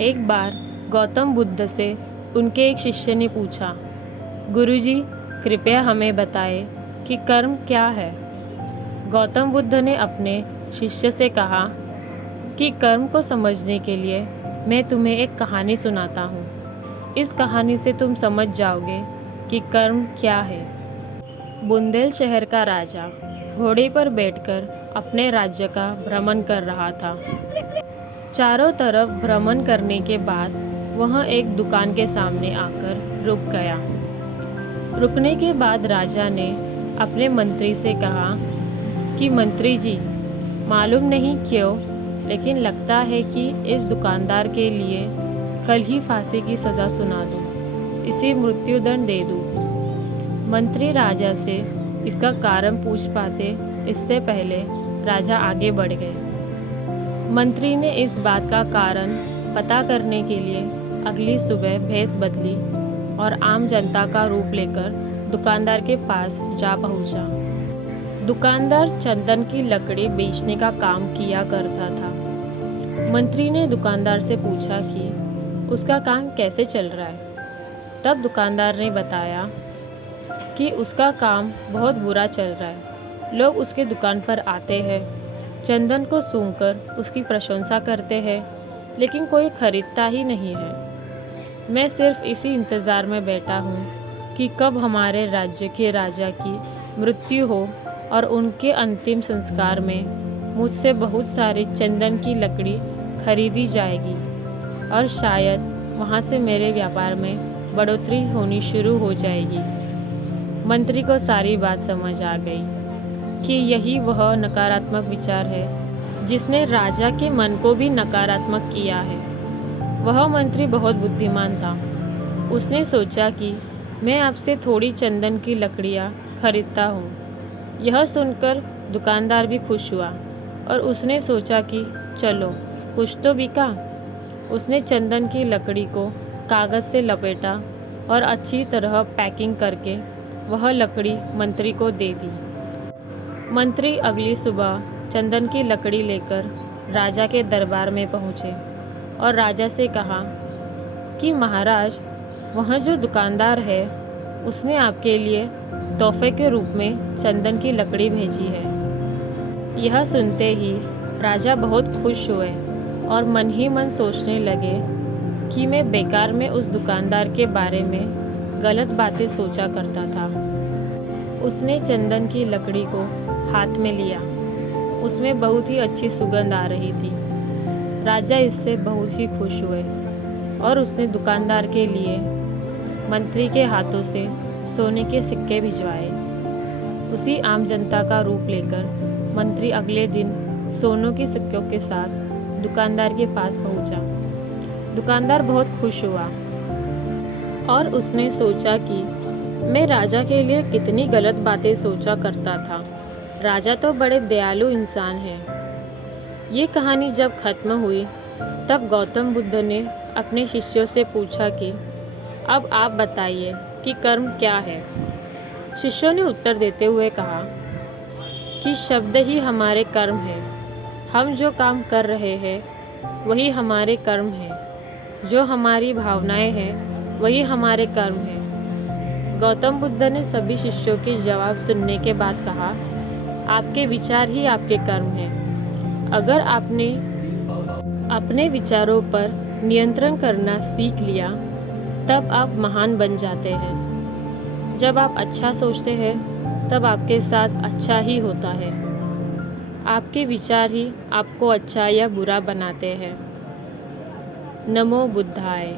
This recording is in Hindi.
एक बार गौतम बुद्ध से उनके एक शिष्य ने पूछा, गुरुजी, कृपया हमें बताएं कि कर्म क्या है। गौतम बुद्ध ने अपने शिष्य से कहा कि कर्म को समझने के लिए मैं तुम्हें एक कहानी सुनाता हूँ। इस कहानी से तुम समझ जाओगे कि कर्म क्या है। बुंदेल शहर का राजा घोड़े पर बैठकर अपने राज्य का भ्रमण कर रहा था। चारों तरफ भ्रमण करने के बाद वह एक दुकान के सामने आकर रुक गया। रुकने के बाद राजा ने अपने मंत्री से कहा कि मंत्री जी, मालूम नहीं क्यों, लेकिन लगता है कि इस दुकानदार के लिए कल ही फांसी की सज़ा सुना दूं, इसे मृत्युदंड दे दूं। मंत्री राजा से इसका कारण पूछ पाते इससे पहले राजा आगे बढ़ गए। मंत्री ने इस बात का कारण पता करने के लिए अगली सुबह भेष बदली और आम जनता का रूप लेकर दुकानदार के पास जा पहुंचा। दुकानदार चंदन की लकड़ी बेचने का काम किया करता था। मंत्री ने दुकानदार से पूछा कि उसका काम कैसे चल रहा है। तब दुकानदार ने बताया कि उसका काम बहुत बुरा चल रहा है। लोग उसके दुकान पर आते हैं, चंदन को सूंघकर उसकी प्रशंसा करते हैं, लेकिन कोई खरीदता ही नहीं है। मैं सिर्फ इसी इंतज़ार में बैठा हूँ कि कब हमारे राज्य के राजा की मृत्यु हो और उनके अंतिम संस्कार में मुझसे बहुत सारी चंदन की लकड़ी खरीदी जाएगी और शायद वहाँ से मेरे व्यापार में बढ़ोतरी होनी शुरू हो जाएगी। मंत्री को सारी बात समझ आ गई कि यही वह नकारात्मक विचार है जिसने राजा के मन को भी नकारात्मक किया है। वह मंत्री बहुत बुद्धिमान था। उसने सोचा कि मैं आपसे थोड़ी चंदन की लकड़ियाँ खरीदता हूँ। यह सुनकर दुकानदार भी खुश हुआ और उसने सोचा कि चलो कुछ तो बिका। उसने चंदन की लकड़ी को कागज़ से लपेटा और अच्छी तरह पैकिंग करके वह लकड़ी मंत्री को दे दी। मंत्री अगली सुबह चंदन की लकड़ी लेकर राजा के दरबार में पहुँचे और राजा से कहा कि महाराज, वह जो दुकानदार है उसने आपके लिए तोहफे के रूप में चंदन की लकड़ी भेजी है। यह सुनते ही राजा बहुत खुश हुए और मन ही मन सोचने लगे कि मैं बेकार में उस दुकानदार के बारे में गलत बातें सोचा करता था। उसने चंदन की लकड़ी को हाथ में लिया। उसमें बहुत ही अच्छी सुगंध आ रही थी। राजा इससे बहुत ही खुश हुए और उसने दुकानदार के लिए मंत्री के हाथों से सोने के सिक्के भिजवाए। उसी आम जनता का रूप लेकर मंत्री अगले दिन सोनों के सिक्कों के साथ दुकानदार के पास पहुंचा। दुकानदार बहुत खुश हुआ और उसने सोचा कि मैं राजा के लिए कितनी गलत बातें सोचा करता था। राजा तो बड़े दयालु इंसान हैं। ये कहानी जब खत्म हुई तब गौतम बुद्ध ने अपने शिष्यों से पूछा कि अब आप बताइए कि कर्म क्या है। शिष्यों ने उत्तर देते हुए कहा कि शब्द ही हमारे कर्म है। हम जो काम कर रहे हैं वही हमारे कर्म हैं। जो हमारी भावनाएं हैं वही हमारे कर्म हैं। गौतम बुद्ध ने सभी शिष्यों के जवाब सुनने के बाद कहा, आपके विचार ही आपके कर्म हैं। अगर आपने अपने विचारों पर नियंत्रण करना सीख लिया तब आप महान बन जाते हैं। जब आप अच्छा सोचते हैं तब आपके साथ अच्छा ही होता है। आपके विचार ही आपको अच्छा या बुरा बनाते हैं। नमो बुद्धाय।